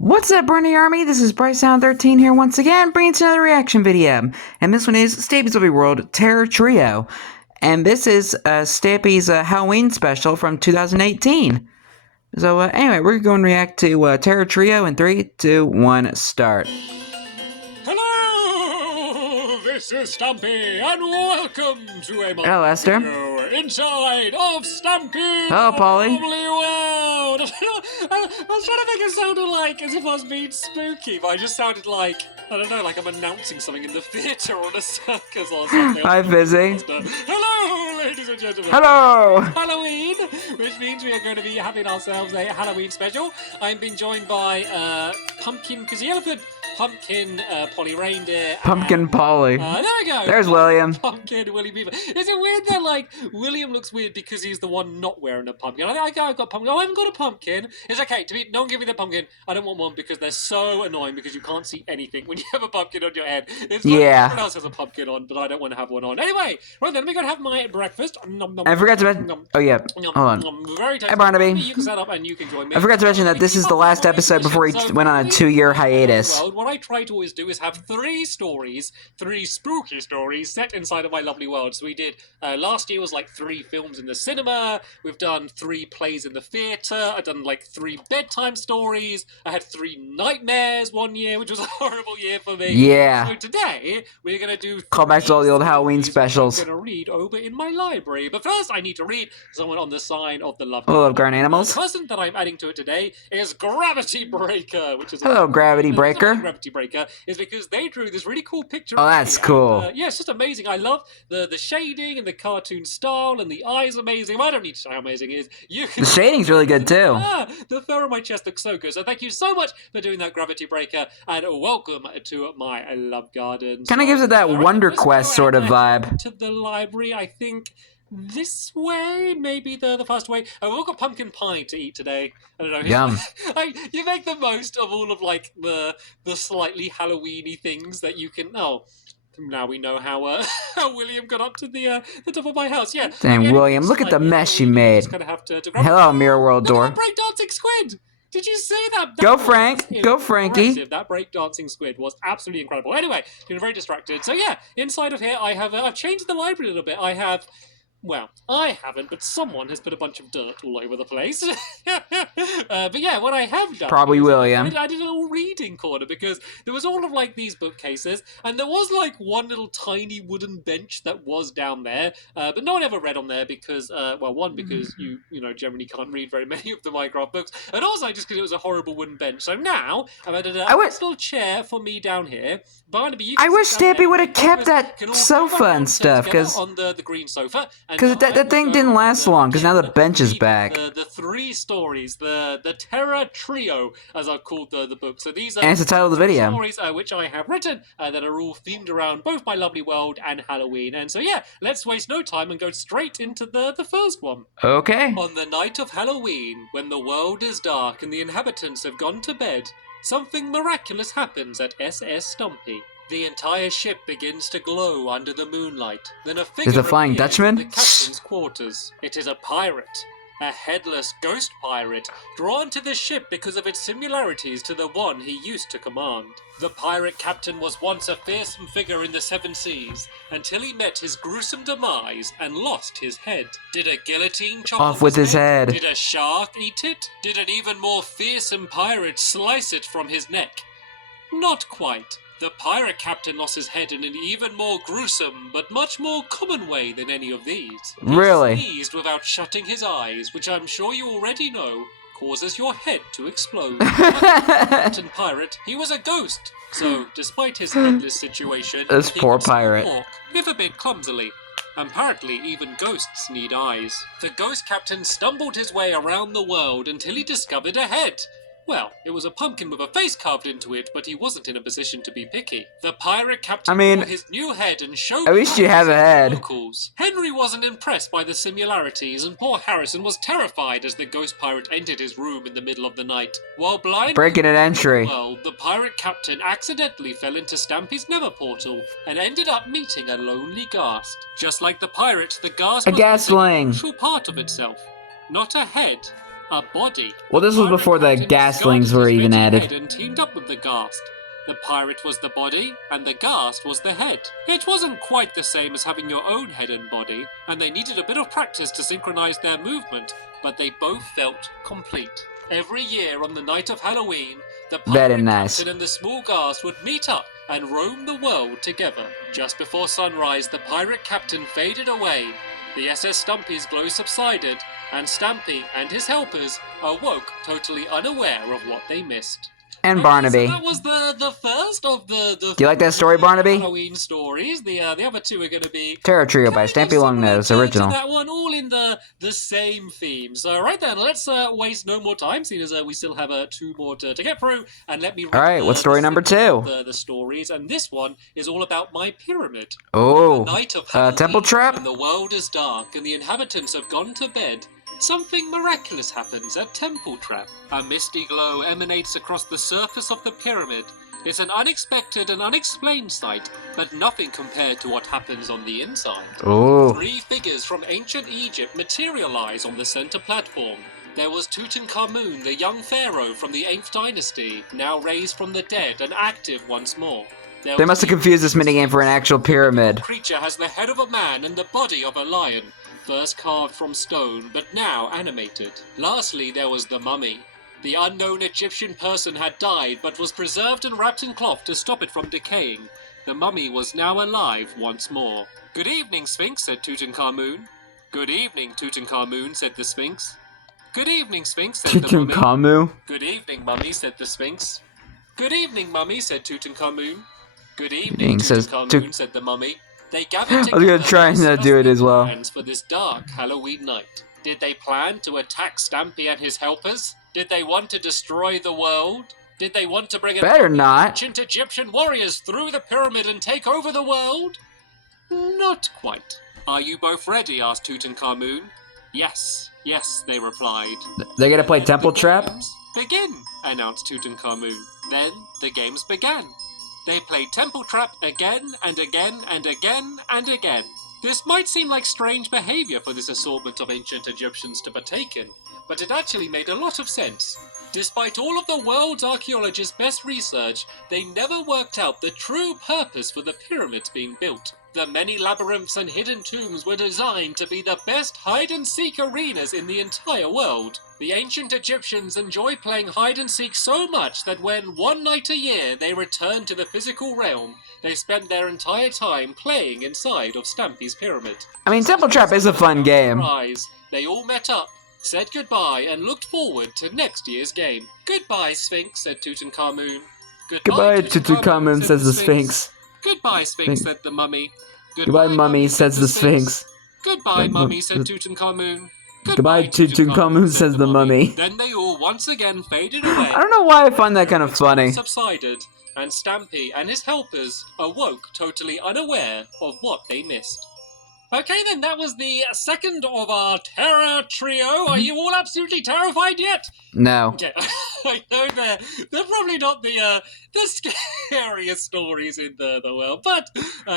What's up, Bernie Army? This is BryceAllan13 here once again, bringing to another reaction video. And this one is Stampy's Lovely World Terror Trio. And this is Stampy's Halloween special from 2018. So anyway, we're going to react to Terror Trio in 3, 2, 1, start. Hello, this is Stampy, and welcome to a Hello, Esther. video inside of Stampy. Hello, Polly. Lovely world. I was trying to make it sound like as if I was being spooky, but I just sounded like, I don't know, like I'm announcing something in the theatre or in a circus or something. Hi, Fizzy. Hello, ladies and gentlemen. Hello. Halloween, which means we are going to be having ourselves a Halloween special. I'm being joined by Pumpkin Kizzy Elephant, Pumpkin Polly Reindeer, Pumpkin and, Polly. there we go. There's William. Pumpkin Willie Beaver. Is it weird that like William looks weird because he's the one not wearing a pumpkin? I've got a pumpkin. Oh, I haven't got a pumpkin. It's okay. No one give me the pumpkin. I don't want one because they're so annoying because you can't see anything when you have a pumpkin on your head. It's like everyone else has a pumpkin on, but I don't want to have one on. Anyway, right then, let me go and have my breakfast. I forgot to mention. Oh yeah. Hold on. Very tasty. Hi, Barnaby. You can set up and you can join me. I forgot to mention that this is the last episode before he went on a 2-year hiatus. What I try to always do is have 3 stories, 3 spooky stories set inside of my lovely world. So we did, last year was like 3 films in the cinema, we've done 3 plays in the theatre, I've done like 3 bedtime stories, I had 3 nightmares one year, which was a horrible year for me. Yeah. So today, we're going to do Call back to all the old Halloween specials. I'm going to read over in my library. But first, I need to read someone on the sign of the love. Hello, Garden Animals. The person that I'm adding to it today is Gravity Breaker, which is Hello, Gravity Breaker. Gravity Breaker is because they drew this really cool picture. Oh, that's cool. Yeah, it's just amazing. I love the shading and the cartoon style, and the eyes amazing. I don't need to say how amazing it is. You can The shading's really good too. The fur on my chest looks so good. So thank you so much for doing that, Gravity Breaker, and welcome to my love garden. Kind of gives it that Wonder Quest sort of vibe. To the library, I think. This way, maybe the fast way. Oh, we've got pumpkin pie to eat today. I don't know. Yum. You make the most of all of like the slightly Halloweeny things that you can. Oh, now we know how how William got up to the top of my house. Yeah. Dang, William, look at the mess you made. Hello, Mirror World door. Look at that breakdancing squid. Did you see that? Go, Frank. Go, Frankie. That breakdancing squid was absolutely incredible. Anyway, you're very distracted. So yeah, inside of here I have I've changed the library a little bit. I have. Well, I haven't, but someone has put a bunch of dirt all over the place. But yeah, what I have done... Probably William. I did a little reading corner because there was all of, like, these bookcases, and there was, like, one little tiny wooden bench that was down there, but no one ever read on there because, well, one, because you know, generally can't read very many of the Minecraft books, and also just because it was a horrible wooden bench. So now, I've added a nice little chair for me down here. Barnaby, you I wish Stampy would have kept that sofa and stuff, because... on the green sofa. Because that thing didn't last long, because now the bench is back. The 3 stories, the Terror Trio, as I've called the book. So these are and it's the title of the video. Stories which I have written that are all themed around both my lovely world and Halloween. And so yeah, let's waste no time and go straight into the first one. Okay. On the night of Halloween, when the world is dark and the inhabitants have gone to bed, something miraculous happens at SS Stumpy. The entire ship begins to glow under the moonlight. Then a figure Is it a Flying appears Dutchman? in the captain's quarters. It is a pirate. A headless ghost pirate, drawn to the ship because of its similarities to the one he used to command. The pirate captain was once a fearsome figure in the 7 seas, until he met his gruesome demise and lost his head. Did a guillotine chop off with his head? Did a shark eat it? Did an even more fearsome pirate slice it from his neck? Not quite. The pirate captain lost his head in an even more gruesome, but much more common way than any of these. Really? He sneezed without shutting his eyes, which I'm sure you already know causes your head to explode. Captain Pirate, he was a ghost, so despite his headless situation, this he poor could still pirate. walk, if a bit clumsily. Apparently, even ghosts need eyes. The ghost captain stumbled his way around the world until he discovered a head. Well, it was a pumpkin with a face carved into it, but he wasn't in a position to be picky. The pirate captain wore his new head and showed at least you have a head. locals. Henry wasn't impressed by the similarities, and poor Harrison was terrified as the ghost pirate entered his room in the middle of the night. While blind breaking an entry, the pirate captain accidentally fell into Stampy's nether portal and ended up meeting a lonely ghast. Just like the pirate, the ghast was ghastling. a crucial part of itself, not a head. A body. Well, this was Pirate before the captain gaslings discarded were his even many added. head and teamed up with the ghast. The pirate was the body, and the ghast was the head. It wasn't quite the same as having your own head and body, and they needed a bit of practice to synchronize their movement, but they both felt complete. Every year on the night of Halloween, the Very pirate nice. captain and the small ghast would meet up and roam the world together. Just before sunrise, the pirate captain faded away. The SS Stumpy's glow subsided, and Stampy and his helpers awoke totally unaware of what they missed. And Okay, Barnaby. so that was the first of the Do you like that story, Barnaby? Halloween stories. The other two are going to be Terror Trio by kind of Stampy Longnose, similar original. to that one, all in the same theme. So right then, let's waste no more time, seeing as we still have two more to get through. And let me read Alright, what's story number 2? The stories, and this one is all about my pyramid. Oh, The night of Halloween, Temple Trap? when the world is dark and the inhabitants have gone to bed, something miraculous happens at Temple Trap. A misty glow emanates across the surface of the pyramid. It's an unexpected and unexplained sight, but nothing compared to what happens on the inside. Oh. 3 figures from ancient Egypt materialize on the center platform. There was Tutankhamun, the young pharaoh from the 8th dynasty, now raised from the dead and active once more. They must have confused this minigame for an actual pyramid. The creature has the head of a man and the body of a lion, first carved from stone, but now animated. Lastly, there was the mummy. The unknown Egyptian person had died, but was preserved and wrapped in cloth to stop it from decaying. The mummy was now alive once more. "Good evening, Sphinx," said Tutankhamun. "Good evening, Tutankhamun," said the Sphinx. "Good evening, Sphinx," said the mummy. Tutankhamun? "Good evening, mummy," said the Sphinx. "Good evening, mummy," said Tutankhamun. "Good evening, Tutankhamun," said the mummy. They gathered together. I was gonna try and do it as well. Plans for this dark Halloween night. Did they plan to attack Stampy and his helpers? Did they want to destroy the world? Did they want to bring Better not. ancient Egyptian warriors through the pyramid and take over the world? Not quite. "Are you both ready?" asked Tutankhamun. "Yes, yes," they replied. They're gonna play Temple Trap? Games begin, announced Tutankhamun. Then the games began. They played Temple Trap again and again and again and again. This might seem like strange behavior for this assortment of ancient Egyptians to partake in, but it actually made a lot of sense. Despite all of the world's archaeologists' best research, they never worked out the true purpose for the pyramids being built. The many labyrinths and hidden tombs were designed to be the best hide-and-seek arenas in the entire world. The ancient Egyptians enjoyed playing hide-and-seek so much that when one night a year they returned to the physical realm, they spent their entire time playing inside of Stampy's pyramid. I mean, Temple Trap is a fun game. They all met up, said goodbye, and looked forward to next year's game. "Goodbye, Sphinx," said Tutankhamun. Goodbye, Tutankhamun, says the Sphinx. "Goodbye, Sphinx," said the mummy. Goodbye, mummy, says the Sphinx. "Goodbye, mummy," said Tutankhamun. Goodbye, Tutankhamun, says the mummy. Then they all once again faded away. I don't know why I find that kind of funny. Subsided, and Stampy and his helpers awoke totally unaware of what they missed. Okay then, that was the second of our terror trio. Are you all absolutely terrified yet? No. Okay, I know they're probably not the scariest stories in the world, but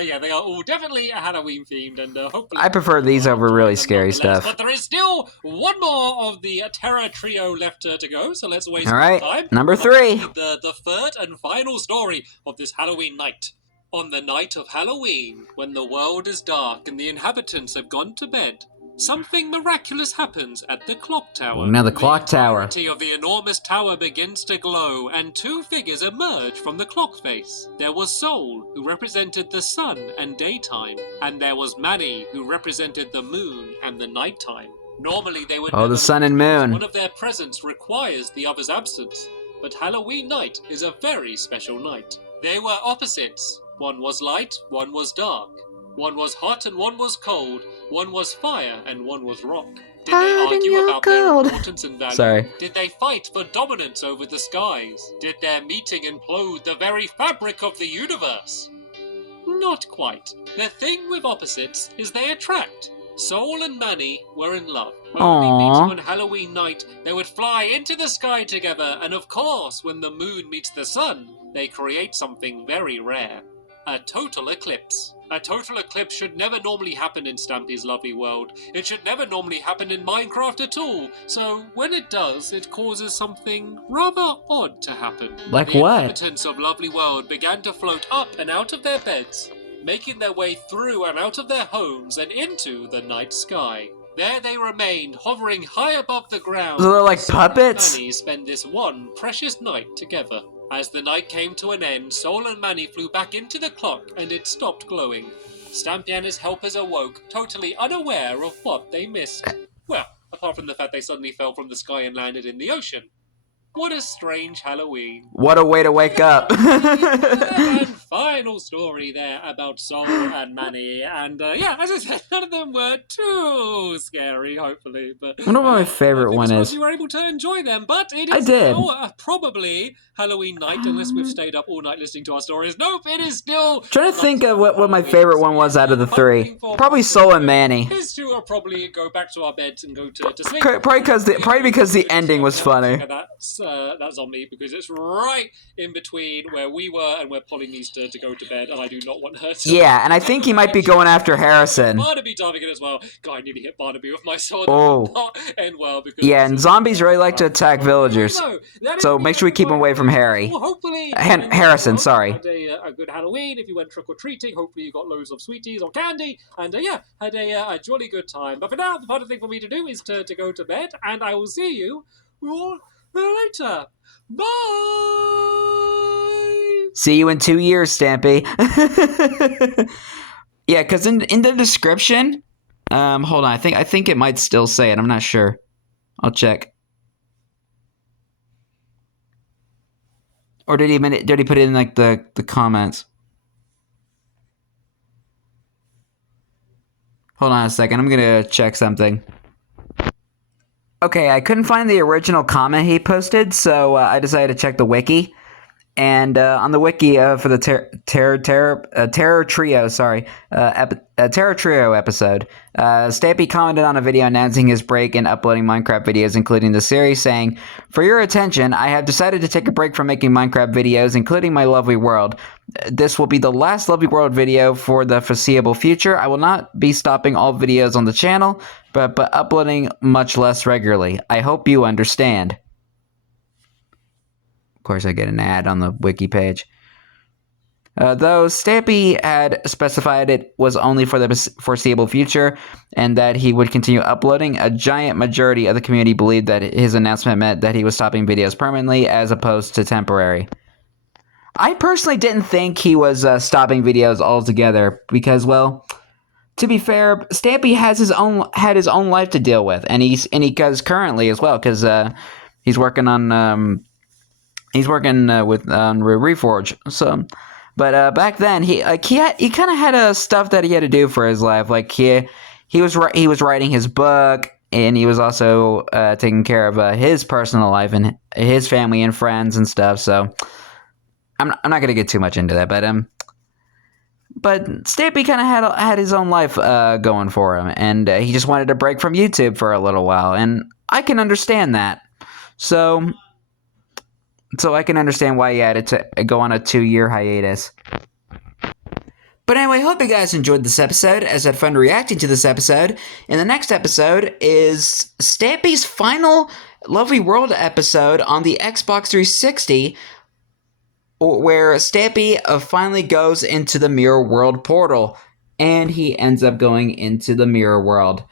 yeah, they are all definitely Halloween themed, and hopefully I prefer these over really scary stuff. But there is still one more of the terror trio left to go, so let's waste All right, no time. number 3. The third and final story of this Halloween night. On the night of Halloween, when the world is dark and the inhabitants have gone to bed, something miraculous happens at the clock tower. Now the clock tower. The entirety of the enormous tower begins to glow, and 2 figures emerge from the clock face. There was Sol, who represented the sun and daytime, and there was Manny, who represented the moon and the nighttime. Normally they would the sun and moon. One of their presence requires the other's absence, but Halloween night is a very special night. They were opposites. One was light, one was dark. One was hot and one was cold. One was fire and one was rock. Did they argue about their importance and value? Sorry. Did they fight for dominance over the skies? Did their meeting implode the very fabric of the universe? Not quite. The thing with opposites is they attract. Sol and Manny were in love. Only meeting on Halloween night, they would fly into the sky together, and of course, when the moon meets the sun, they create something very rare. A total eclipse. A total eclipse should never normally happen in Stampy's lovely world. It should never normally happen in Minecraft at all. So when it does, it causes something rather odd to happen. Like the what? The inhabitants of lovely world began to float up and out of their beds, making their way through and out of their homes and into the night sky. There they remained, hovering high above the ground. So they're like Soul and puppets? Manny spend this one precious night together. As the night came to an end, Soul and Manny flew back into the clock and it stopped glowing. Stampy and his helpers awoke, totally unaware of what they missed. Well, apart from the fact they suddenly fell from the sky and landed in the ocean. What a strange Halloween. What a way to wake up. And final story there about Soul and Manny. And yeah, as I said, none of them were too scary, hopefully. But I wonder what my favorite one is. You were able to enjoy them, but it is I did. now probably Halloween night, unless we've stayed up all night listening to our stories. Nope, it is still... Trying to think of what my favorite one was out of the three. Probably Soul and Manny. Is to probably go back to our beds and go to sleep. Probably because the ending was funny. That's on me, because it's right in between where we were and where Polly needs to go to bed, and I do not want her to. Yeah, and I think he might be going after Harrison. Barnaby diving in as well. God, I nearly hit Barnaby with my sword. Oh. Not end well, because Yeah, and zombies really like to attack villagers. So make sure we keep them away from Harry. Well, hopefully, Harrison, sorry. Had a good Halloween. If you went trick-or-treating, hopefully you got loads of sweeties or candy, and yeah, had a jolly good time. But for now, the fun thing for me to do is to go to bed, and I will see you all later. Bye! See you in 2 years, Stampy. Yeah, because in the description, hold on, I think it might still say it. I'm not sure. I'll check. Or did he put it in like the comments? Hold on a second. I'm gonna check something. Okay, I couldn't find the original comment he posted, so I decided to check the wiki. And on the wiki for the Terror Trio, Terror Trio episode, Stampy commented on a video announcing his break in uploading Minecraft videos, including the series, saying, "For your attention, I have decided to take a break from making Minecraft videos, including my Lovely World. This will be the last Lovely World video for the foreseeable future. I will not be stopping all videos on the channel, but uploading much less regularly. I hope you understand." Of course, I get an ad on the wiki page. Though Stampy had specified it was only for the foreseeable future and that he would continue uploading, a giant majority of the community believed that his announcement meant that he was stopping videos permanently as opposed to temporary. I personally didn't think he was stopping videos altogether because, well, to be fair, Stampy has had his own life to deal with, and he does currently as well, because he's working on with Reforge. So, but back then he kind of had stuff that he had to do for his life. Like he was writing his book, and he was also taking care of his personal life and his family and friends and stuff. So I'm not gonna get too much into that, but Stampy kind of had his own life going for him, and he just wanted a break from YouTube for a little while, and I can understand that. So I can understand why he had to go on a 2-year hiatus. But anyway, hope you guys enjoyed this episode, as I had fun reacting to this episode. And the next episode is Stampy's final Lovely World episode on the Xbox 360, where Stampy finally goes into the Mirror World portal, and he ends up going into the Mirror World.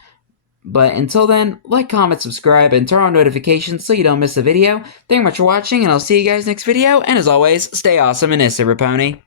But until then, like, comment, subscribe, and turn on notifications so you don't miss a video. Thank you much for watching, and I'll see you guys next video. And as always, stay awesome and Pony.